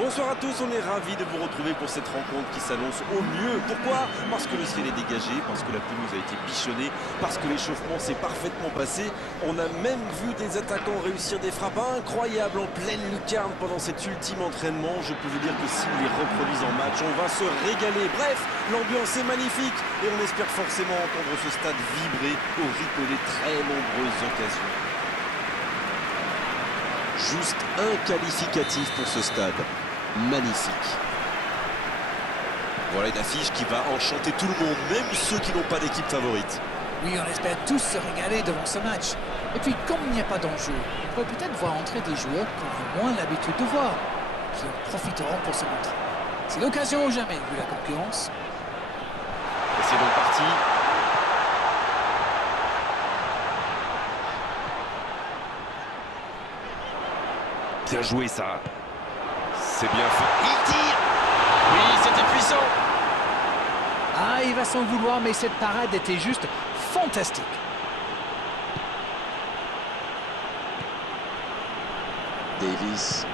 Bonsoir à tous, on est ravis de vous retrouver pour cette rencontre qui s'annonce au mieux. Pourquoi? Parce que le ciel est dégagé, parce que la pelouse a été bichonnée, parce que l'échauffement s'est parfaitement passé. On a même vu des attaquants réussir des frappes incroyables en pleine lucarne pendant cet ultime entraînement. Je peux vous dire que s'ils les reproduisent en match, on va se régaler. Bref, l'ambiance est magnifique et on espère forcément entendre ce stade vibrer au rythme des très nombreuses occasions. Juste un qualificatif pour ce stade. Magnifique. Voilà une affiche qui va enchanter tout le monde, même ceux qui n'ont pas d'équipe favorite. Oui, on espère tous se régaler devant ce match. Et puis, comme il n'y a pas d'enjeu, on peut peut-être voir entrer des joueurs qu'on a moins l'habitude de voir, qui en profiteront pour se montrer. C'est l'occasion ou jamais, vu la concurrence. Et c'est donc parti. Bien joué ça. C'est bien fait. Il tire. Oui, c'était puissant. Ah, il va s'en vouloir, mais cette parade était juste fantastique. Davis.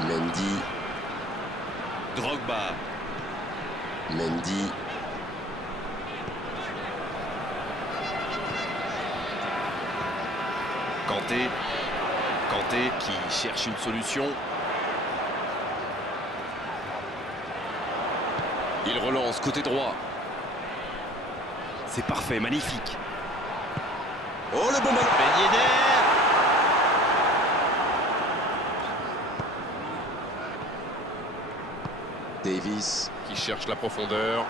Mendy. Drogba. Mendy. Kanté qui cherche une solution. Il relance côté droit. C'est parfait, magnifique. Oh le bon ballon. Ben Yedder. Davis qui cherche la profondeur.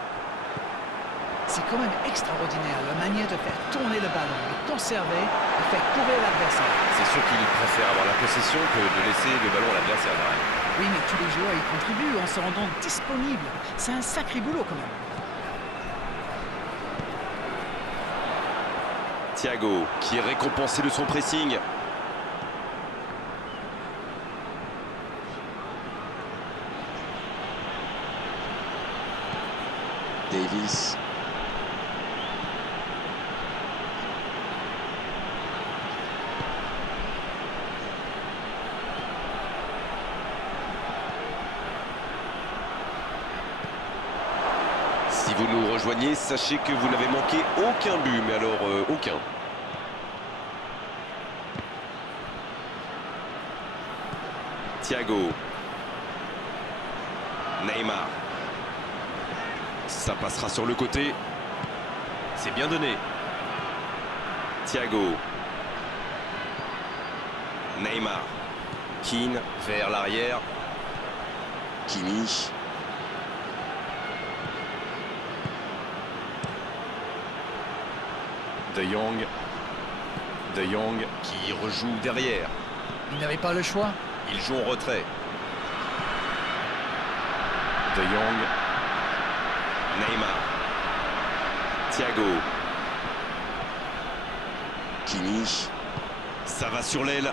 C'est quand même extraordinaire la manière de faire tourner le ballon, de conserver et faire courir l'adversaire. C'est sûr qu'il préfère avoir la possession que de laisser le ballon à l'adversaire derrière. Oui, mais tous les joueurs y contribuent en se rendant disponibles. C'est un sacré boulot quand même. Thiago qui est récompensé de son pressing. Davis. Si vous nous rejoignez, sachez que vous n'avez manqué aucun but, mais alors aucun. Thiago. Neymar. Ça passera sur le côté. C'est bien donné. Thiago. Neymar. Keane vers l'arrière. Kimmich. De Jong. De Jong qui rejoue derrière. Il n'avait pas le choix. Il joue en retrait. De Jong. Neymar. Thiago. Kimmich. Ça va sur l'aile.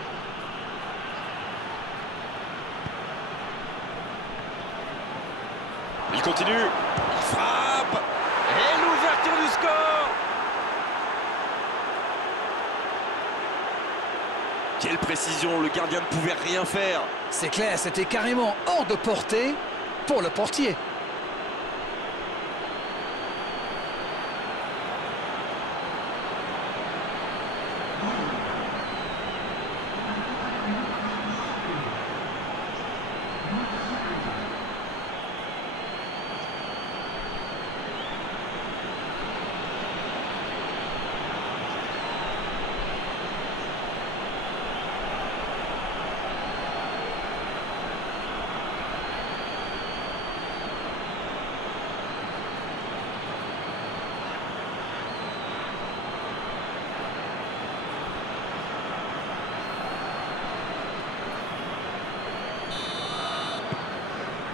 Il continue. Il frappe. Et l'ouverture du score. Quelle précision, le gardien ne pouvait rien faire. C'est clair, c'était carrément hors de portée pour le portier.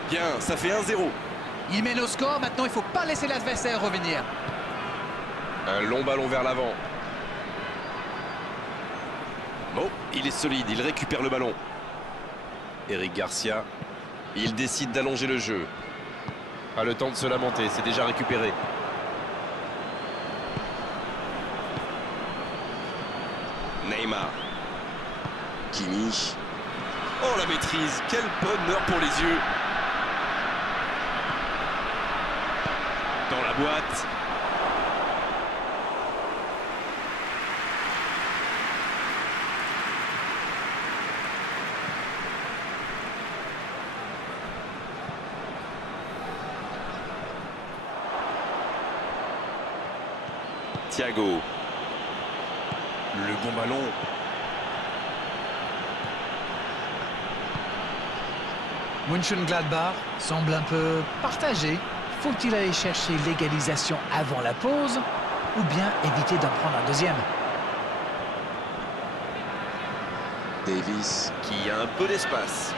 Bien, ça fait 1-0. Il mène au score, maintenant il ne faut pas laisser l'adversaire revenir. Un long ballon vers l'avant. Bon, il est solide, il récupère le ballon. Eric Garcia, il décide d'allonger le jeu. Pas le temps de se lamenter, c'est déjà récupéré. Neymar. Kimi. Oh, la maîtrise, quel bonheur pour les yeux. Dans la boîte. Thiago. Le bon ballon. Mönchengladbach semble un peu partagé. Faut-il aller chercher l'égalisation avant la pause ou bien éviter d'en prendre un deuxième? Davis qui a un peu d'espace.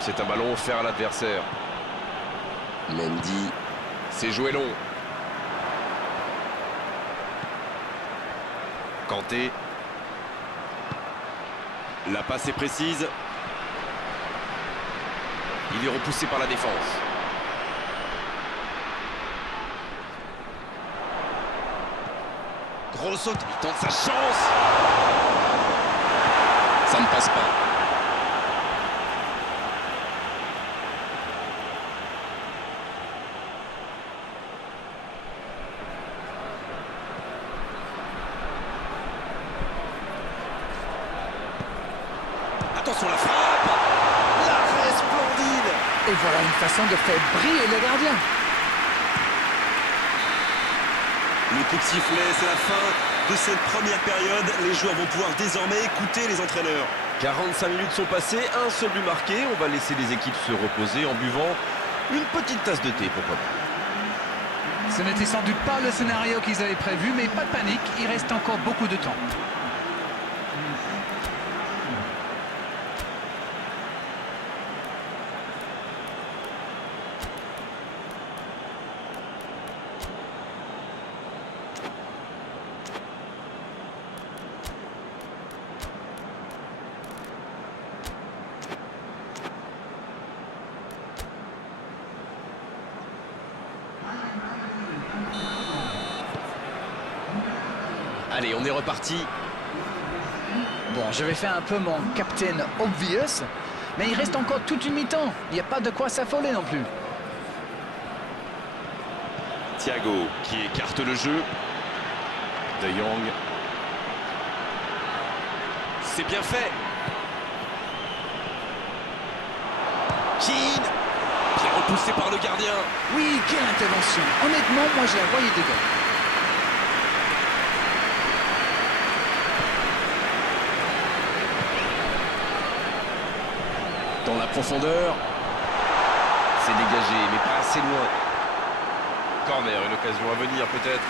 C'est un ballon offert à l'adversaire. Mendy. C'est joué long. Kanté. La passe est précise. Il est repoussé par la défense. Gros saut, il tente sa chance. Ça ne passe pas. Attention la frappe. L'arrêt splendide. Et voilà une façon de faire briller le gardien. Le coup de sifflet, c'est la fin de cette première période. Les joueurs vont pouvoir désormais écouter les entraîneurs. 45 minutes sont passées, un seul but marqué. On va laisser les équipes se reposer en buvant une petite tasse de thé, pourquoi pas. Ce n'était sans doute pas le scénario qu'ils avaient prévu, mais pas de panique, il reste encore beaucoup de temps. Allez, on est reparti. Bon, je vais faire un peu mon Captain Obvious, mais il reste encore toute une mi-temps. Il n'y a pas de quoi s'affoler non plus. Thiago qui écarte le jeu. De Jong. C'est bien fait. Keane. Bien repoussé par le gardien. Oui, quelle intervention. Honnêtement, moi je la voyais dedans. Dans la profondeur. C'est dégagé, mais pas assez loin. Corner, une occasion à venir peut-être.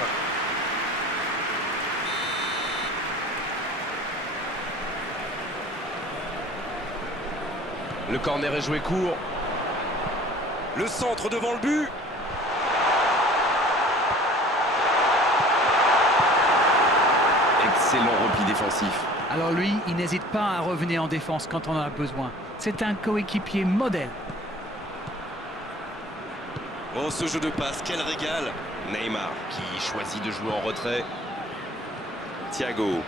Le corner est joué court. Le centre devant le but. Excellent repli défensif. Alors lui, il n'hésite pas à revenir en défense quand on en a besoin. C'est un coéquipier modèle. Oh, ce jeu de passe, quel régal. Neymar qui choisit de jouer en retrait. Thiago,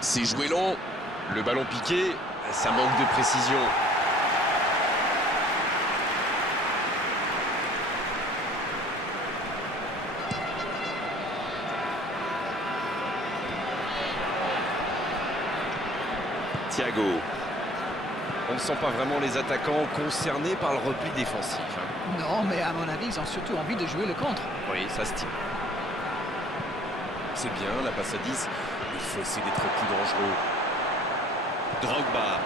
c'est joué long. Le ballon piqué, ça manque de précision. Thiago. On ne sent pas vraiment les attaquants concernés par le repli défensif. Non, mais à mon avis, ils ont surtout envie de jouer le contre. Oui, ça se tient. C'est bien, la passe à 10. Il faut essayer d'être plus dangereux. Drogba.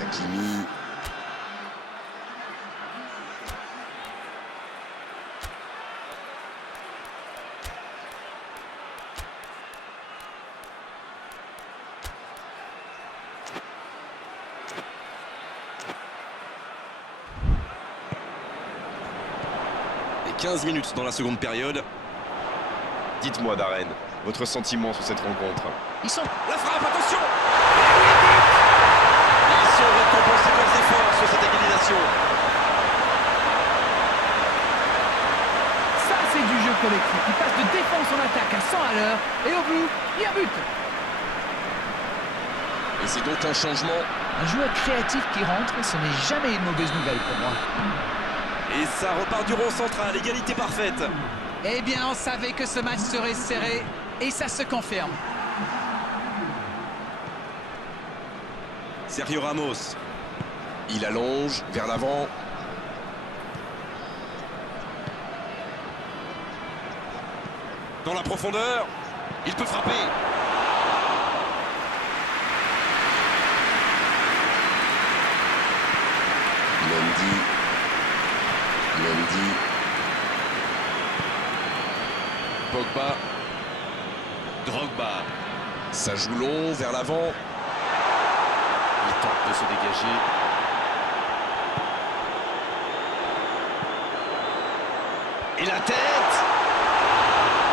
Hakimi. Et 15 minutes dans la seconde période. Dites-moi, Darren, votre sentiment sur cette rencontre. Ils sont... La frappe, attention! Ils sont récompensés leurs efforts sur cette égalisation. collectif. Il passe de défense en attaque à 100 à l'heure. Et au bout, il y a but. Et c'est donc un changement. Un joueur créatif qui rentre, ce n'est jamais une mauvaise nouvelle pour moi. Et ça repart du rond central, égalité parfaite. Eh bien, on savait que ce match serait serré. Et ça se confirme. Sergio Ramos. Il allonge vers l'avant. Dans la profondeur, il peut frapper. Mendy. Pogba. Drogba. Ça joue long vers l'avant. Il tente de se dégager. Et la tête!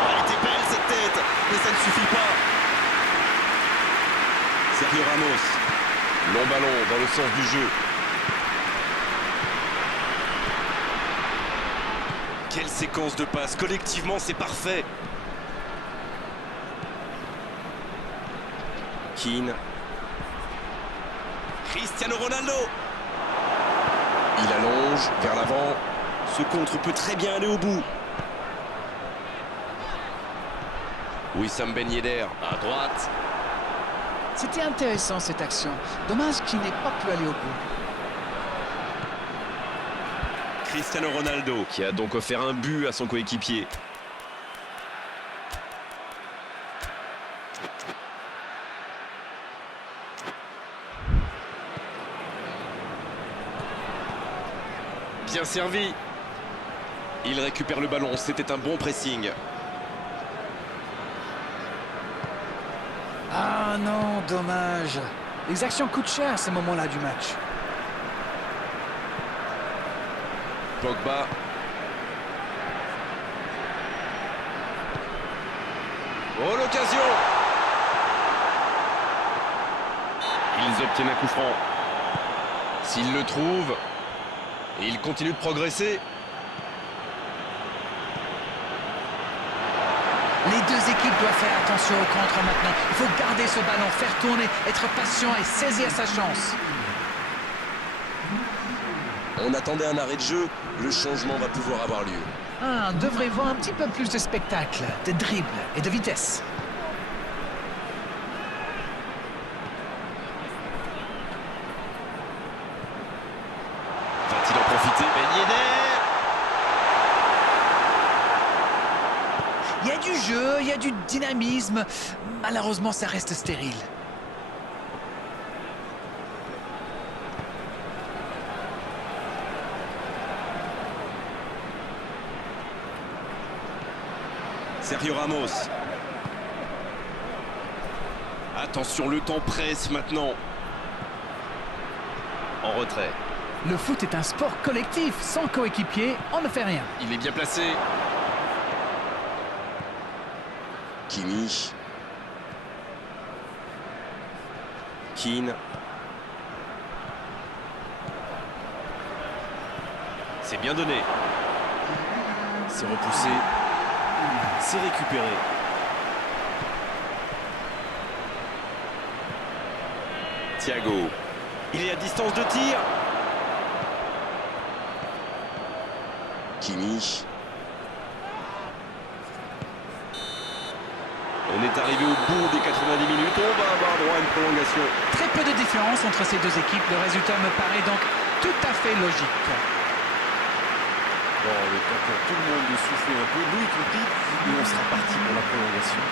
Elle était belle cette tête, mais ça ne suffit pas. Sergio Ramos. Long ballon dans le sens du jeu. Quelle séquence de passes, collectivement c'est parfait. Keane. Cristiano Ronaldo. Il allonge vers l'avant. Ce contre peut très bien aller au bout. Wissam Ben Yedder à droite. C'était intéressant cette action. Dommage qu'il n'ait pas pu aller au bout. Cristiano Ronaldo qui a donc offert un but à son coéquipier. Bien servi. Il récupère le ballon, c'était un bon pressing. Ah non, dommage. Les actions coûtent cher à ce moment-là du match. Pogba. Oh, l'occasion! Ils obtiennent un coup franc. S'ils le trouvent, et ils continuent de progresser. Les deux équipes doivent faire attention au contre maintenant. Il faut garder ce ballon, faire tourner, être patient et saisir sa chance. On attendait un arrêt de jeu, le changement va pouvoir avoir lieu. Ah, on devrait voir un petit peu plus de spectacle, de dribble et de vitesse. Va-t-il en profiter? Ben Yedder! Il y a du jeu, il y a du dynamisme. Malheureusement, ça reste stérile. Sergio Ramos. Attention, le temps presse maintenant. En retrait. Le foot est un sport collectif. Sans coéquipier, on ne fait rien. Il est bien placé. Kimi. Keane. C'est bien donné. C'est repoussé. C'est récupéré. Thiago. Il est à distance de tir. Kimi. On est arrivé au bout des 90 minutes. On va avoir droit à une prolongation. Très peu de différence entre ces deux équipes. Le résultat me paraît donc tout à fait logique. Bon, le temps pour tout le monde de souffler un peu, nous y compris, et on sera parti pour la prolongation.